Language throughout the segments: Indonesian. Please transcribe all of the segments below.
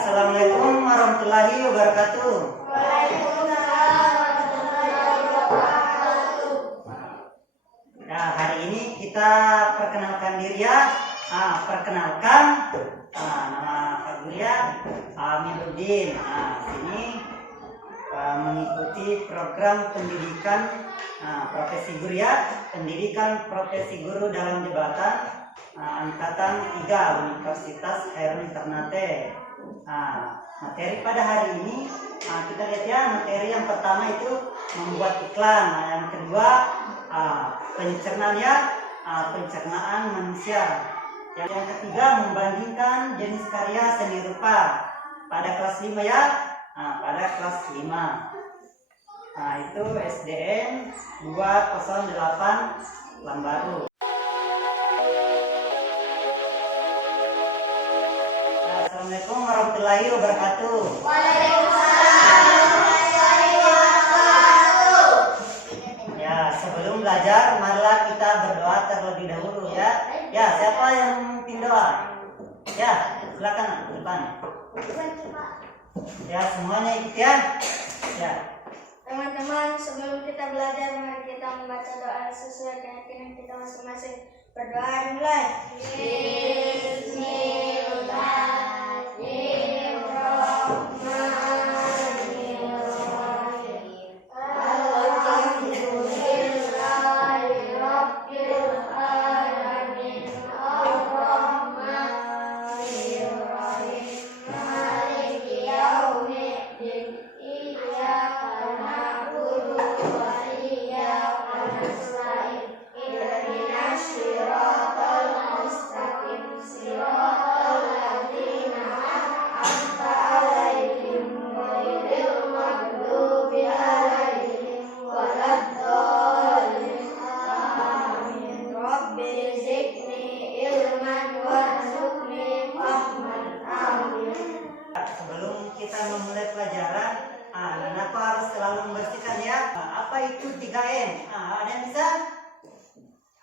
Assalamualaikum warahmatullahi wabarakatuh. Waalaikumsalam warahmatullahi wabarakatuh. Nah, hari ini kita perkenalkan diri ya. Perkenalkan, nama Pak Gurya Amiruddin. Ini mengikuti program pendidikan profesi Gurya, pendidikan profesi guru dalam jabatan angkatan 3 Universitas Khairul Ternate. Materi pada hari ini kita lihat ya, materi yang pertama itu membuat iklan, yang kedua pencernaan manusia, yang ketiga membandingkan jenis karya seni rupa pada kelas 5 ya, pada kelas 5. Itu SDN 208 Lambaru. Assalamualaikum warahmatullahi wabarakatuh. Waalaikumsalam warahmatullahi wabarakatuh. Ya, sebelum belajar marilah kita berdoa terlebih dahulu ya. Ya, siapa yang memimpin doa? Ya, silakan ke depan. Ya, semuanya ikut ya. Ya. Teman-teman, sebelum kita belajar, mari kita membaca doa sesuai keyakinan kita masing-masing. Berdoa dimulai. Sebelum kita memulai pelajaran, aku harus selalu membersihkan ya. Apa itu 3M? Ada yang bisa?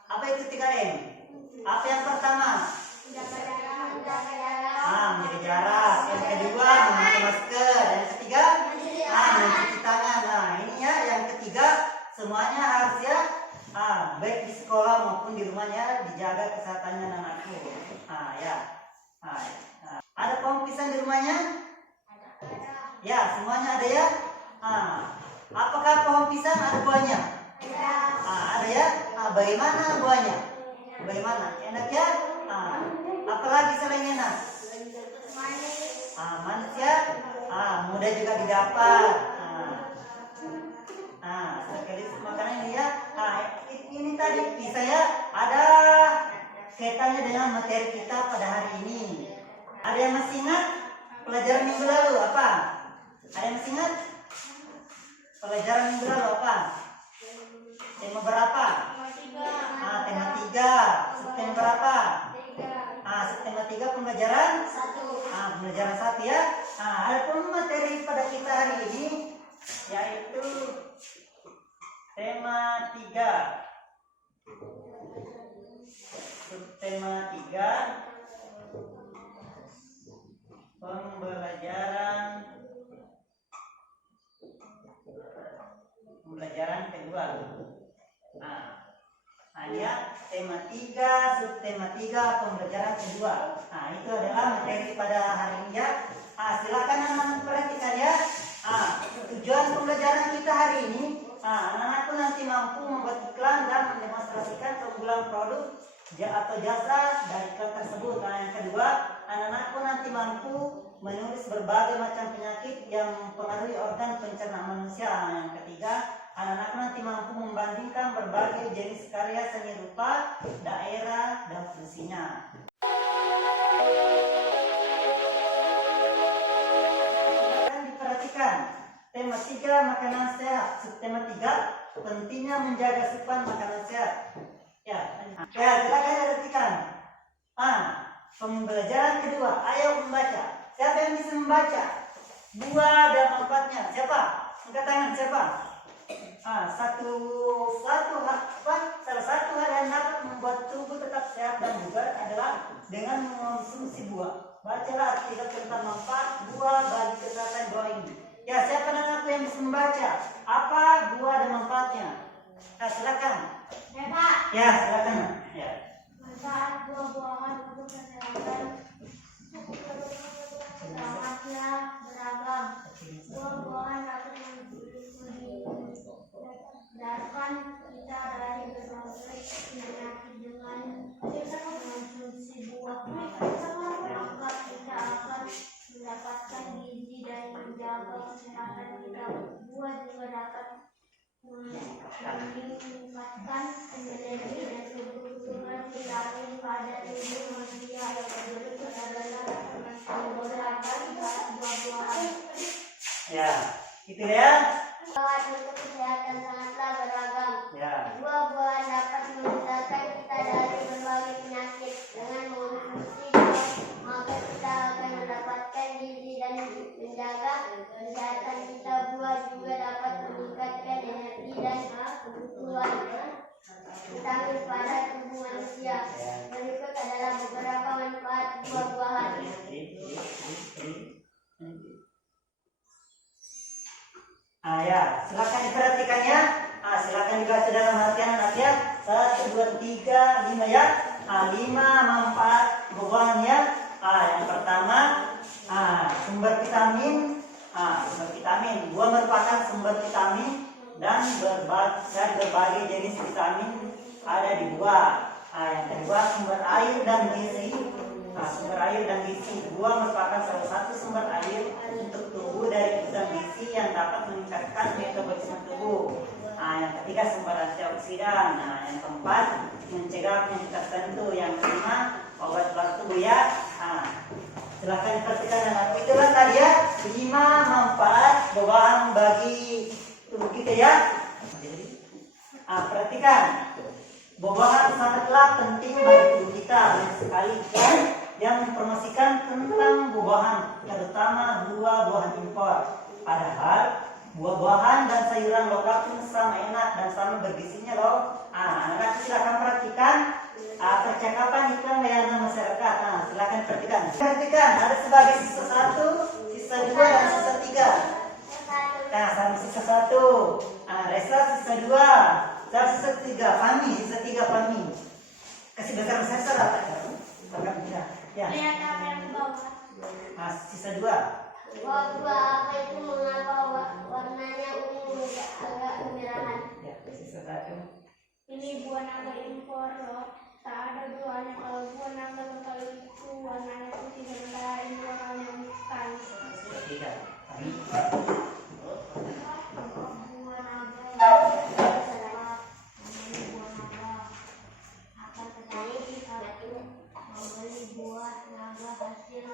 Apa itu 3M? Apa yang pertama? Menjaga jarak. Yang kedua, memakai masker. Yang ketiga, mencuci tangan. Ini ya, yang ketiga semuanya harus ya. Baik di sekolah maupun di rumahnya dijaga kesehatannya anakku. Ya. Ada pohon pisang di rumahnya? Ya, semuanya ada ya. Apakah pohon pisang ada buahnya? Ada ya. Bagaimana buahnya? Bagaimana? Enak ya? Apalagi selain enak? Manis ya. Mudah juga didapat. Sekali makanan ini ya. Ini tadi bisa ya. Ada kaitannya dengan materi kita pada hari ini. Ada yang masih ingat pelajaran minggu lalu apa? Ada yang masih ingat? Pelajaran minggu lalu apa? Tema berapa? Tema 3. Subtema berapa? Subtema 3 pembelajaran 1. Pembelajaran 1 ya. Ada pun materi pada kita hari ini yaitu tema 3. Subtema 3 pembelajaran kedua. Ya, tema 3, subtema 3 pembelajaran kedua. Itu adalah materi pada hari ini ya. Silakan anak-anak perhatikan ya. Tujuan pembelajaran kita hari ini, anak-anakku nanti mampu membuat iklan dan mendemonstrasikan keunggulan produk atau jasa dari iklan tersebut. Yang kedua, anak-anakku nanti mampu menulis berbagai macam penyakit yang mempengaruhi organ pencernaan manusia. Yang ketiga, anak-anakku nanti mampu membandingkan berbagai jenis karya seni rupa, daerah, dan fungsinya. Silakan diperhatikan. Tema 3 makanan sehat. Subtema 3 pentingnya menjaga asupan makanan sehat. Ya, silakan diperhatikan. Pembelajaran kedua, ayo membaca. Siapa yang bisa membaca? 2 dan 4-nya. Siapa? Angkat tangan siapa? Salah satu hal yang dapat membuat tubuh tetap sehat dan bugar adalah dengan mengonsumsi buah. Bacalah artikel tentang manfaat Ya, silakan. Ya. Manfaat buah-buahan untuk kesehatan. Manfaatnya beragam. Buah-buahan dapat menghindarkan kita dari berbagai penyakit dengan mengonsumsi buah. Maka kita akan mendapatkan gizi dan menjaga kesehatan kita. Buah juga dapat meningkatkan energi dan kebutuhan vitamin pada tubuh manusia. Berikut adalah beberapa buah-buahan. Ya, itu ya. Manfaat untuk kesehatan sangatlah beragam. Ya. Buah-buahan dapat menghindarkan kita dari berbagai penyakit. Dengan mengonsumsi buah, maka kita akan mendapatkan gizi dan menjaga kesehatan kita. Buah juga dapat meningkatkan energi dan kebutuhan vitamin pada tubuh manusia. Berikut adalah beberapa manfaat buah-buahan. Ya, silakan diperhatikannya. Silakan dibaca dalam hatian anak ya. 1, 2, 3, 5 ya. 5 manfaat buah-buahannya. Yang pertama, sumber vitamin. Sumber vitamin. Buah merupakan sumber vitamin dan berbagai jenis vitamin ada di buah. Yang kedua, sumber air dan gizi. Sumber air dan gizi. Buah merupakan salah satu sumber air untuk tubuh dari zat gizi yang dapat meningkatkan metabolisme tubuh. Yang ketiga, sumber antioksidan. Yang keempat, mencegah penyakit tertentu. Yang kelima, obat batuk tubuh ya. Silahkan diperhatikan anak. Itulah tadi ya 5 manfaat buah-buahan bagi tubuh kita ya. Perhatikan, buah-buahan sangatlah penting bagi tubuh kita. Banyak sekali yang mempromosikan tentang buah-buahan, terutama buah-buahan impor. Padahal buah-buahan dan sayuran lokal pun sama enak dan sama bergizinya loh. Anak-anak silakan perhatikan percakapan iklan layanan masyarakat. Silakan perhatikan. Perhatikan, ada sebagai sisa 1, sisa 2, dan sisa 3. Sama sisa 1. Resa sisa 2. Saya sisa 3. Fami sisa 3. Fami. Kasih besar-besar salah tak? Ya. Lihat apa yang di bawah. Sisa 2. Buah apa itu mengapa warnanya ungu agak kemerahan? Ya, sisa 1. Ini buah naga impor loh. Tak ada duanya. Kalau buah naga lokal itu warnanya putih sementara ini warnanya bukan. Sisa 3. Fami. Buah naga akan petani membeli buah naga hasil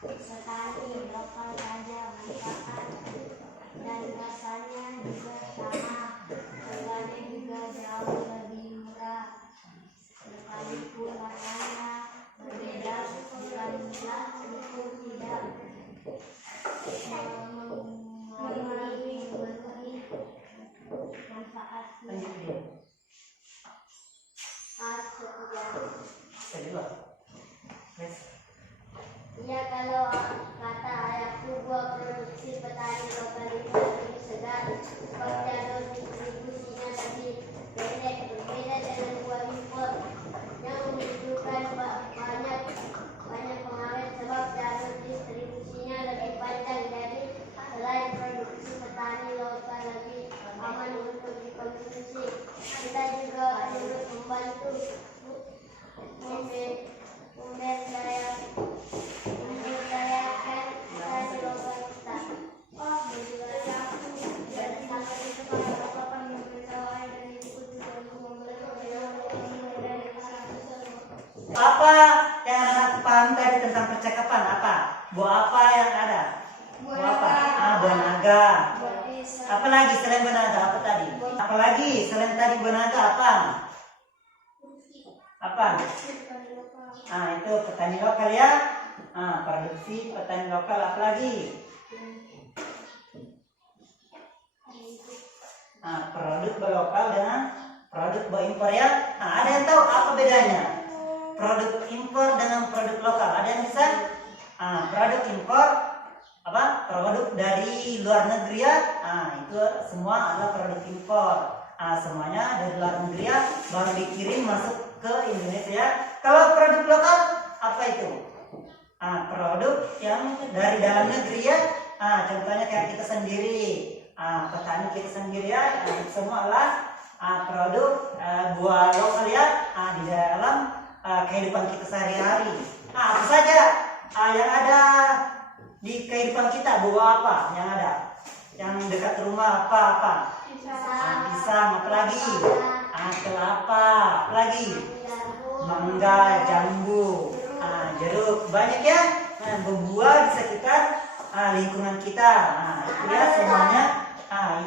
petani lokal saja. Manfaat dan rasanya juga sama, harganya juga jauh lebih murah. Sekalipun warnanya berbeda, bukanlah itu tidak memenuhi manfaatnya. Ya, kalau kata ayahku, buah produksi petani lokal itu lebih segar, seperti jalur distribusinya lebih pendek, berbeda dengan buah impor yang membutuhkan banyak pengawet sebab jalur distribusinya lebih panjang. Jadi selain produksi petani lokal lebih aman untuk dikonsumsi, kita juga turut membantu memberdayakan petani lokal kita. Apa yang anak paham tadi tentang percakapan? Apa? Buah apa yang ada? Buah apa? Buah naga. Apa lagi selain buah naga? Apa tadi? Apa lagi selain tadi buah naga? Apa? Apa? Itu petani lokal ya. Produksi petani lokal. Apa lagi? Produk buah lokal dengan produk buah impor ya. Ada yang tahu apa bedanya produk impor dengan produk lokal? Ada yang bisa? Produk impor apa? Produk dari luar negeri ya. Itu semua adalah produk impor. semuanya dari luar negeri ya, baru dikirim masuk ke Indonesia. Kalau produk lokal apa itu? Produk yang dari dalam negeri ya. Contohnya kayak kita sendiri, petani kita sendiri ya, itu semua adalah produk buah lokal ya, di dalam kehidupan kita sehari-hari. Apa saja yang ada di kehidupan kita, buah apa yang ada? Yang dekat rumah apa? Pisang, apalagi? Kelapa, apalagi? Mangga, jambu, jeruk, banyak ya. Berbuah di sekitar lingkungan kita. Itu ya semuanya.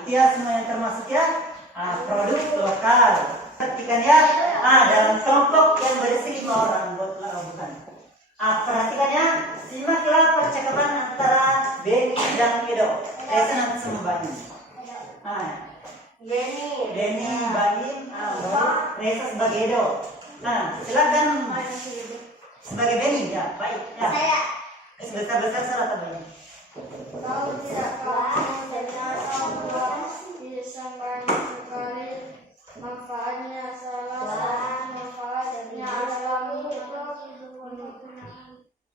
Itu ya semua yang termasuk ya produk lokal. Perhatikan ya, dalam kelompok yang berisi 5 orang, bukan. Perhatikan ya, simaklah percakapan antara Benny dan Edo. Saya nanti sama Bani. Benny, Bani, Reza sebagai Edo. Silakan sebagai Benny ya, baik. Ya. Sebesar-besar salah atau banyak? Kau tidak paham ternyata buah pisang banyak sekali manfaatnya. Salah satu manfaatnya adalah untuk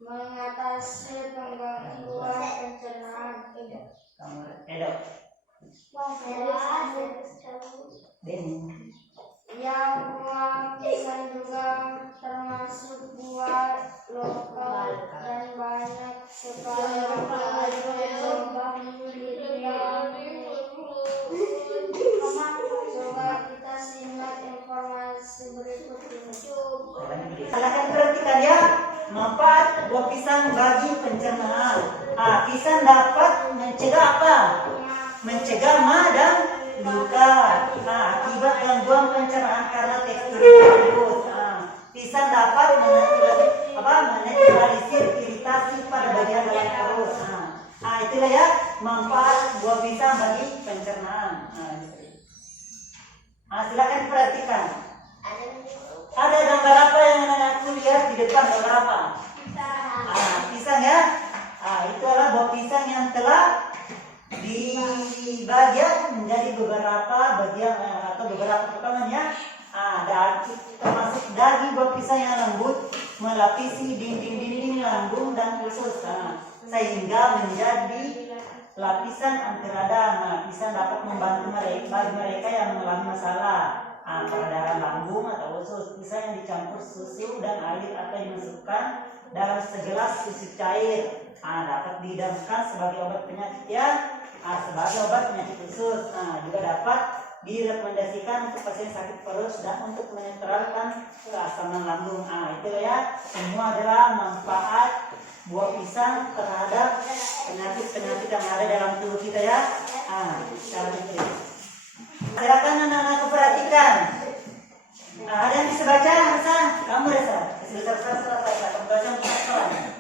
mengatasi gangguan pencernaan. Edo. Benny. Yang buah pisang juga termasuk buah lokal dan banyak sekali manfaat berkembang coba kita simak informasi berikut ini. Silahkan perhatikan ya, manfaat buah pisang bagi pencernaan. Pisang dapat mencegah apa? Mencegah ma dan luka akibat gangguan pencernaan karena tekstur tersebut. Pisang dapat menetralisir iritasi pada bagian dalam perut. Itulah ya manfaat buah pisang bagi pencernaan. Silakan perhatikan. Ada gambar apa yang aku lihat di depan, gambar apa? Pisang ya. Itu adalah buah pisang yang telah dibagian menjadi beberapa bagian atau beberapa potongannya. Termasuk daging buah pisang yang lembut melapisi dinding-dinding lambung dan usus, sehingga menjadi lapisan anti radang. Pisang dapat membantu mereka yang mengalami masalah peradangan lambung atau usus. Pisang yang dicampur susu dan air atau dimasukkan dalam segelas susu cair dapat dihidangkan sebagai obat penyakit ya, sebagai obat penyakit usus. Juga dapat direkomendasikan untuk pasien sakit perut dan untuk menetralkan keasaman lambung. Itu ya, semua adalah manfaat buah pisang terhadap penyakit-penyakit yang ada dalam tubuh kita ya. Silakan anak-anak perhatikan. Ada yang bisa baca, Resa? Kamu Resa? Kamu baca untuk sekolahnya.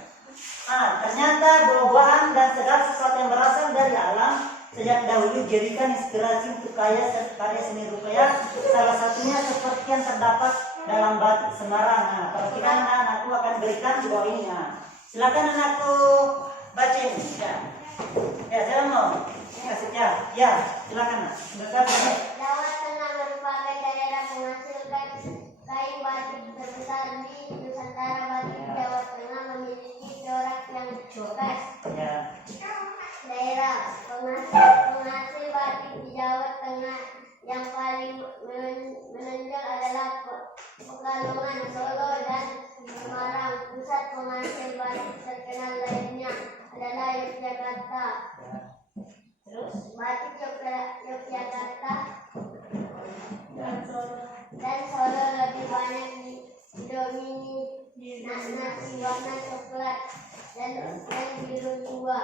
Ternyata buah-buahan dan segala sesuatu yang berasal dari alam sejak dahulu dijadikan inspirasi untuk karya seni rupa ya. Salah satunya seperti yang terdapat dalam batik Semarang. Perhatikan anak-anakku akan berikan buah ini. Silakan anakku baca ini. Ya, saya mau kasih ya. Silakan. Jawa Tengah merupakan daerah penghasil kain batik terbesar di Nusantara. Batik Jawa Tengah memiliki corak yang khas. Daerah penghasil batik di Jawa Tengah yang paling menonjol adalah Pekalongan, Solo, dan Semarang. Pusat penghasil batik terkenal lainnya adalah Yogyakarta. Batik Yogyakarta dan Solo lebih banyak didominasi warna coklat dan biru tua.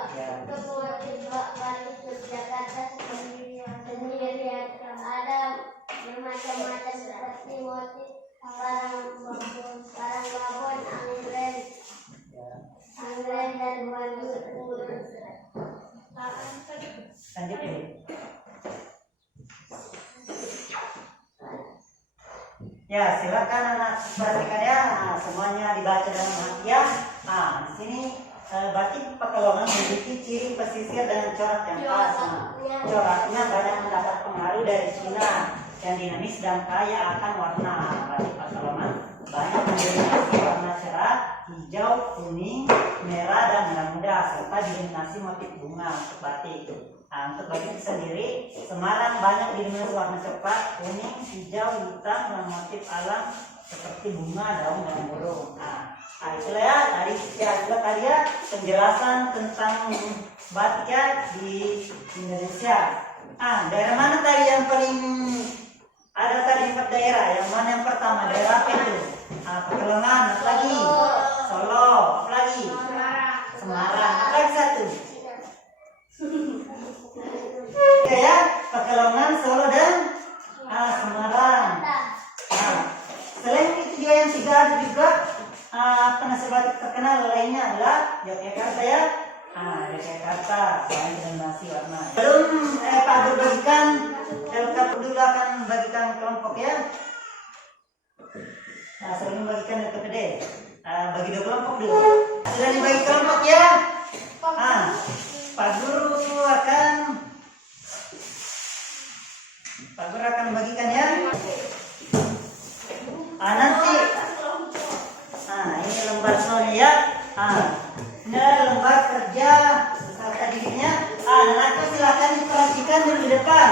Untuk motif batik Yogyakarta sendiri ada bermacam-macam seperti motif karang babon, anggrek dan bandut. Lanjut ya. Ya, silakan anak perhatikan ya. Semuanya dibaca dalam hati ya. Di sini batik Pekalongan memiliki ciri pesisir dengan corak yang khas. Coraknya banyak mendapat pengaruh dari Cina. yang dinamis dan kaya akan warna. Berarti pertolongan banyak mendominasi warna cerah, hijau, kuning, merah, dan merah muda, serta didominasi motif bunga untuk batik. Nah, untuk batik sendiri, Semarang banyak didominasi warna coklat, kuning, hijau, hitam, dan motif alam seperti bunga, daun, dan burung. Nah, itulah ya tadi ya penjelasan tentang batik ya di Indonesia. Daerah mana tadi yang paling ada tadi 4 daerah? Yang mana yang pertama? Daerah apa itu? Pekalongan, apa lagi? Solo, apa lagi? Semarang, apa lagi satu? Ya, Pekalongan, Solo, dan Semarang. Selain itu juga yang 3 ada juga penghasil batik terkenal lainnya adalah Yogyakarta ya. Yogyakarta banyak dominasi warna. Belum Pak Guru bagikan, Elka dulu akan bagikan kelompok ya. Sebelum bagikan LKPD, bagi 2 kelompok dulu. Sudah dibagi kelompok ya. Pak Guru akan bagikan ya. Nanti ini lembar soalnya ya. Ini adalah lembar kerja beserta dirinya. Anakku silakan diperhatikan dulu di depan.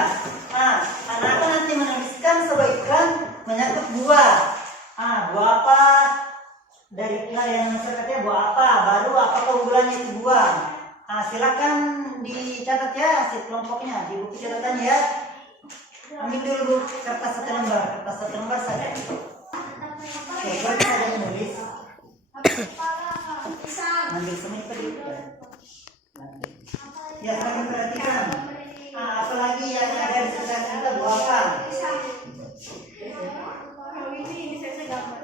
Anakku nanti menuliskan sebuah iklan menyangkut buah. Buah apa? Dari iklan yang masyarakatnya buah apa? Baru apa keunggulannya itu buah. Silakan dicatat ya hasil kelompoknya di buku catatan ya. Ambil dulu kertas 1 lembar saja. Oke, kita saja menulis. Ambil semua tadi. Ya, kalian perhatikan. Apalagi yang ada di sekitar kita buah apa? Ini saya gambar.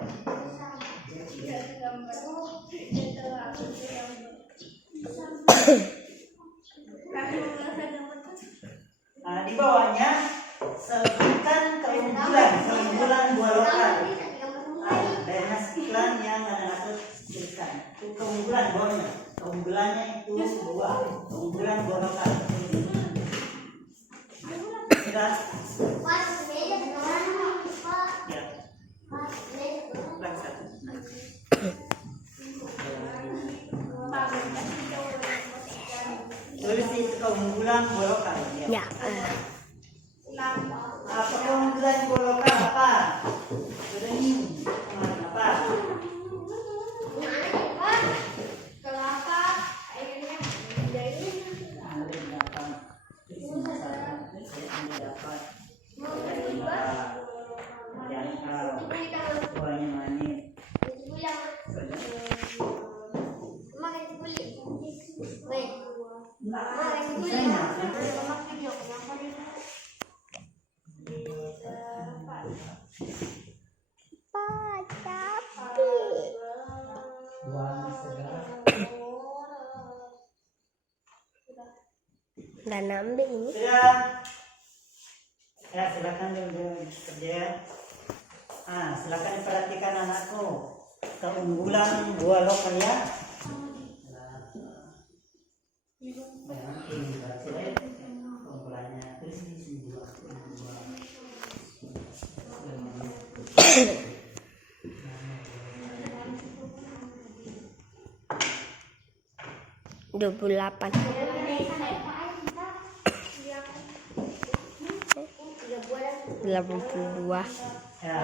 Di bawahnya sebutkan keunggulan buah lokal. Dari hasil iklan yang anak-anak tuliskan. Itu keunggulan buahnya. Keunggulannya itu buah. Keunggulan buah lokal. Sudah? Ya. Lagi 1. Tulis itu keunggulan buah lokal. Ya. Apa keunggulan buah lokal apa? Sudah ini. Apa? Dan ambil ini. Sudah. Ya, silakan dulu kerja. Silakan diperhatikan anakku. Keunggulan buah lokal ya. Keunggulannya terus di sini buah. 28. 82. Ya,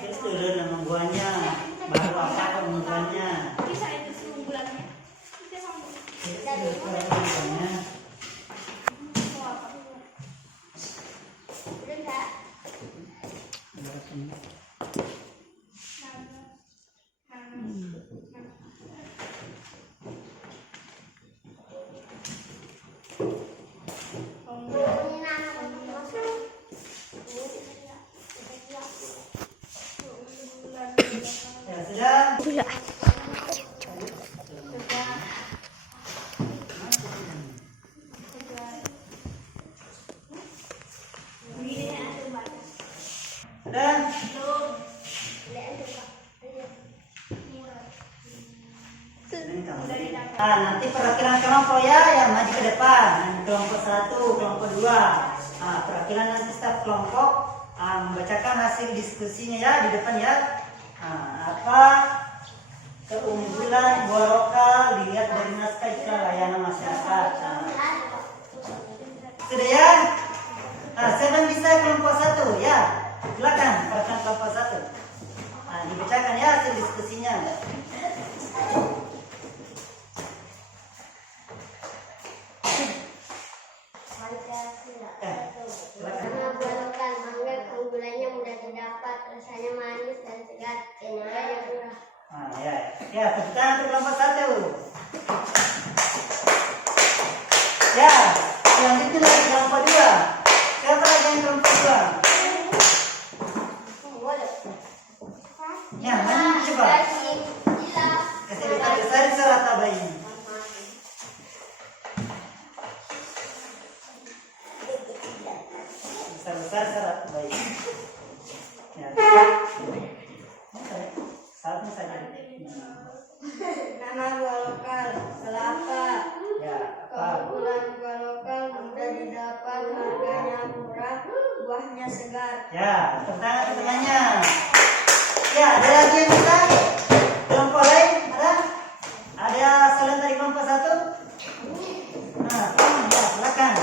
terus turun nama buahnya. Baru apa keunggulannya? Bisa itu keunggulannya. Buahnya. Ya, sudah. Nanti perwakilan kelompok ya yang maju ke depan. Kelompok 1, kelompok 2. Perwakilan nanti staf kelompok membacakan hasil diskusinya ya di depan ya. Apa keunggulan buah lokal dilihat dari naskah iklan layanan masyarakat. Sudah ya? Siapa bisa kelompok 1 ya? Silakan perkan kelompok 1. Dibacakan ya hasil diskusinya. Pancasila. Silakan. Nama buah lokal mangga keunggulannya mudah didapat, rasanya manis dan segar, harganya murah. Ya, tepuk tangan untuk kelompok 1. Ya, selanjutnya lagi kelompok 2. Siapa lagi yang kelompok 2? Ya, mana coba? Kasih besar serata bayi. Besar serata bayi. Ya. Satu saja. Nama buah lokal kelapa. Ya, Keunggulan buah lokal mudah didapat, harganya murah, buahnya segar. Ya, tentang temannya. Ya, ada lagi yang bisa? Kelompok lain ada? Ada selain dari kelompok 1? Ya, silakan.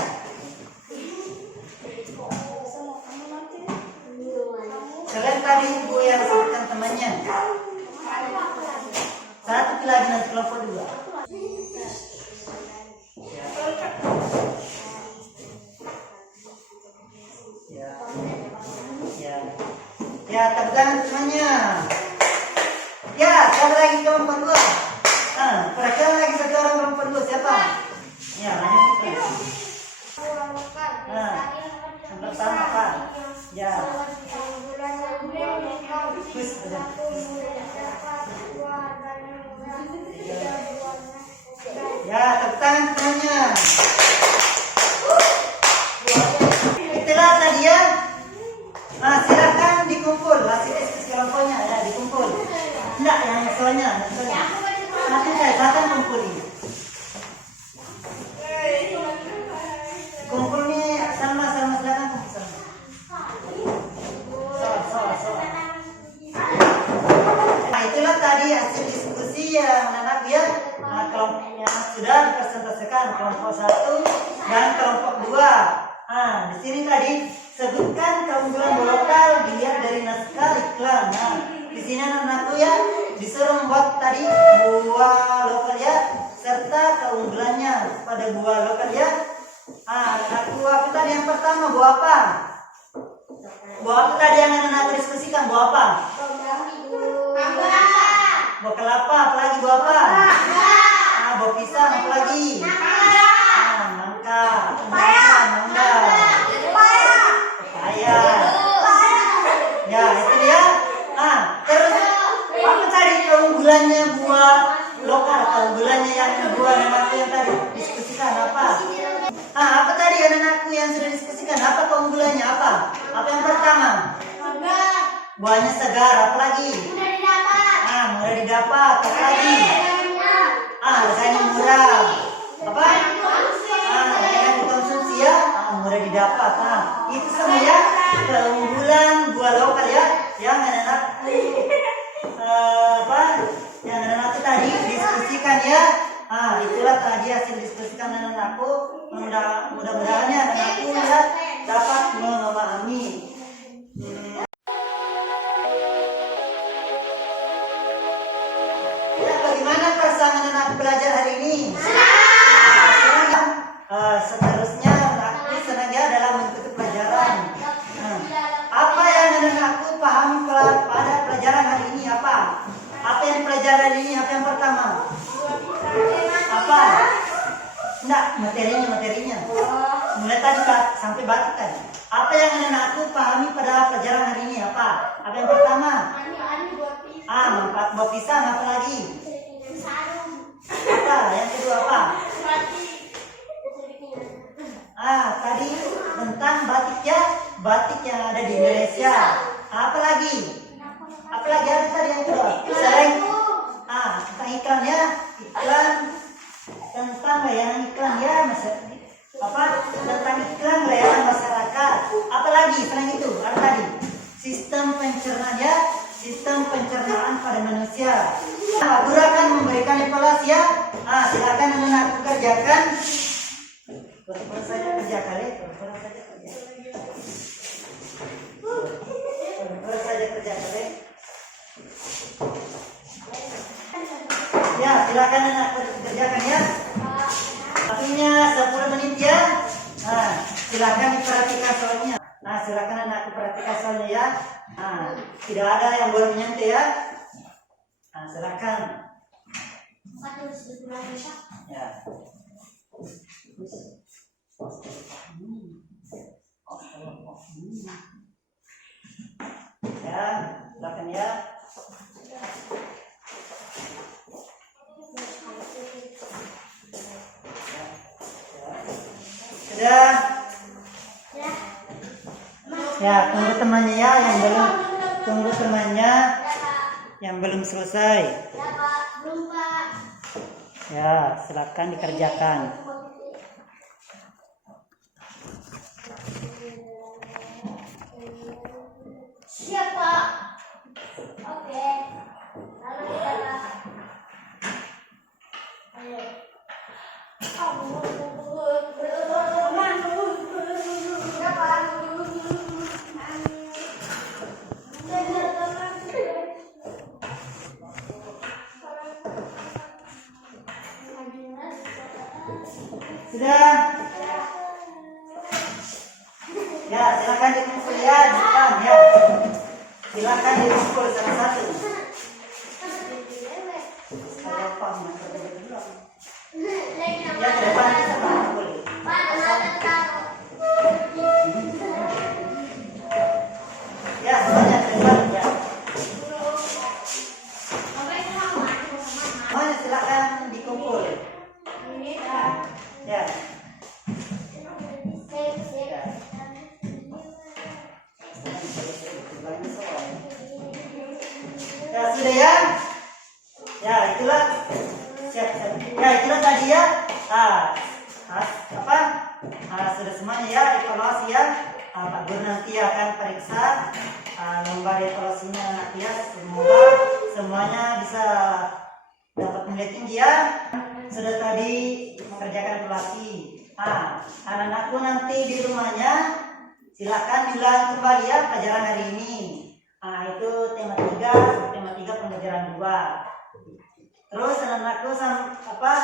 Selain tadi ibu yang sebutkan temannya. Satu lagi nanti kelompok 2. Ya, tepuk tangan semuanya. Ya, siapa lagi kelompok 2? Perkenalkan lagi satu orang kelompok 2 siapa? Ya, lanjut. Yang pertama apa? Ya. Ya, tepuk tangan semuanya. Itulah tadi ya. Silakan dikumpul hasil diskusi kelompoknya ya, dikumpul. Enggak, yang soalnya. Nanti saya akan kumpulin. Kumpul nih sama silakan kumpul sama. Itulah tadi hasil diskusi yang anak ya. Kelompok yang sudah dipresentasikan kelompok 1 dan kelompok 2. Di sini tadi sebutkan keunggulan buah lokal dilihat dari naskah iklan. Di sini anak-anakku ya disuruh membuat tadi buah lokal ya serta keunggulannya pada buah lokal ya. Anakku apa tadi yang pertama buah apa? Buah apa tadi yang anak-anakku diskusikan buah apa? Buah kelapa, apalagi buah apa? Buah pisang, apalagi? Mangga. Papaya. Ya, itu dia. Terus apa tadi keunggulannya buah lokal? Keunggulannya yang buah anakku yang tadi diskusikan apa? Apa tadi anakku yang sudah diskusikan? Apa keunggulannya apa? Apa yang pertama? Buahnya segar, apalagi? Mudah didapat, apalagi? Harganya murah. Apa? Harganya dikonsumsi ya, mudah didapat. Itu semua ya keunggulan buah lokal ya, yang anak yang anak tadi diskusikan ya. Itulah tadi hasil diskusikan anak-anakku. Mudah-mudahan ya anak-anakku ya dapat memahami. Bagaimana perasaan anak belajar hari ini? Senang. Seterusnya aku senang ya dalam mengikuti pelajaran. Apa yang anakku pahami pada pelajaran hari ini apa? Apa yang pelajaran hari ini? Apa yang pertama? Apa? Enggak, materinya. Mulai tadi sampai batik tadi. Apa yang anakku pahami pada pelajaran hari ini apa? Apa yang pertama? Buah pisang, apa lagi? Apa? Yang kedua apa? Tadi tentang batik ya, batik yang ada di Indonesia. Apa lagi? Apa lagi ada tadi yang kedua? Selain tentang iklan ya, iklan tentang layanan iklan ya, apa tentang iklan layanan masyarakat. Apalagi selain itu apa tadi? Sistem pencernaan pada manusia. Nah, guru akan memberikan evaluasi ya. Silakan anak-anak kerjakan. Pura-pura saja kerjakan ya. Pura-pura saja kerjakan. Pura-pura saja kerjakan ya. Ya, silakan anak kerjakan ya. Waktunya 10 menit ya. Silakan diperhatikan soalnya. Silakan anak perhatikan soalnya ya. Tidak ada yang boleh menyentuh ya. Silakan. Ya. Ya, silakan ya. Sudah. Ya, tunggu temannya ya yang belum. Tunggu temannya yang belum selesai. Ya Pak, belum Pak. Ya, silakan dikerjakan. Siap Pak. Oke. Lalu kita ayo. Sudah. Ya, silakan dikumpul ya, ya. Silakan dikumpul satu-satu. Ada apa? Ya, ke depan kita kumpul. Ya, semuanya ke depan ya. Semuanya silakan dikumpul. Ya. Ya sudah ya. Ya itulah. Siap. Ya itulah tadi ya. Sudah semuanya ya evaluasi ya. Pak Guru nanti akan periksa lembar evaluasinya nanti ya. Semoga semuanya bisa dapat nilai tinggi ya. Sudah tadi mengerjakan evaluasi. Anak-anakku nanti di rumahnya silakan diulang kembali ya pelajaran hari ini. Itu tema 3 pembelajaran 2. Terus anak-anakku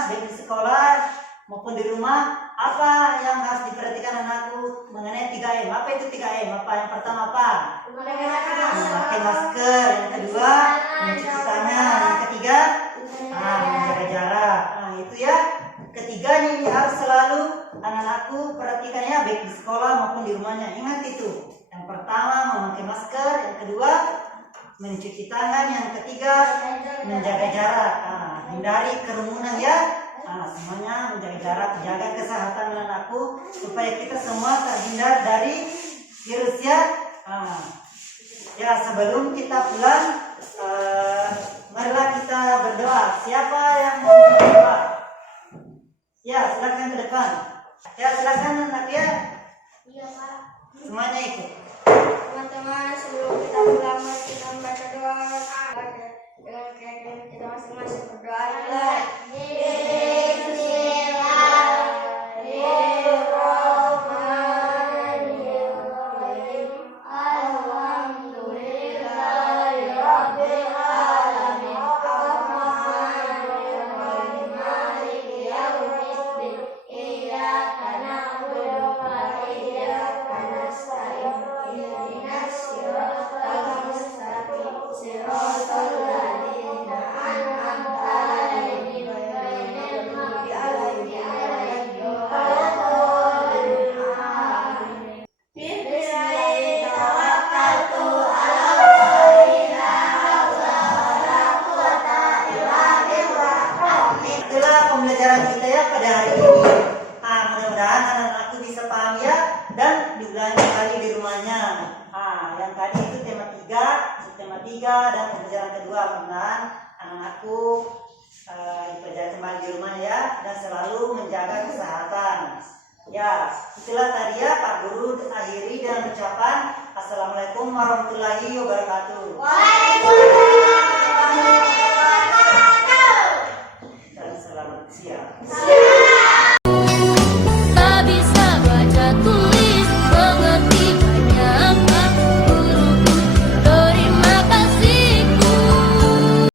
dari sekolah maupun di rumah apa yang harus diperhatikan anakku mengenai 3M. Apa itu 3M? Yang pertama apa? Memakai masker. Yang kedua mencuci tangan. Yang ketiga menjaga jarak. Itu ya. Ketiganya ini harus selalu anak-anakku perhatikan ya, baik di sekolah maupun di rumahnya. Ingat itu. Yang pertama memakai masker, yang kedua mencuci tangan, yang ketiga menjaga jarak. Hindari kerumunan ya. Semuanya menjaga jarak, jaga kesehatan anak-anakku supaya kita semua terhindar dari virus ya. Ya, sebelum kita pulang, marilah kita berdoa. Siapa yang mau berdoa? Ya, silakan ke depan. Ya, silakan anak ya. Iya Pak. Semuanya ikut. Teman-teman, sebelum kita pulang mari kita membaca doa dengan keyakinan kita masing-masing berdoa. Pembelajaran kita ya pada hari ini. Mudah-mudahan anak-anakku bisa paham ya dan diulangi kembali di rumahnya. Yang tadi itu tema 3 dan pembelajaran kedua. Mudah-mudahan anak-anakku dipelajari kembali di rumahnya ya dan selalu menjaga kesehatan. Ya, itulah tadi ya Pak Guru akhiri dengan ucapan Assalamualaikum warahmatullahi wabarakatuh.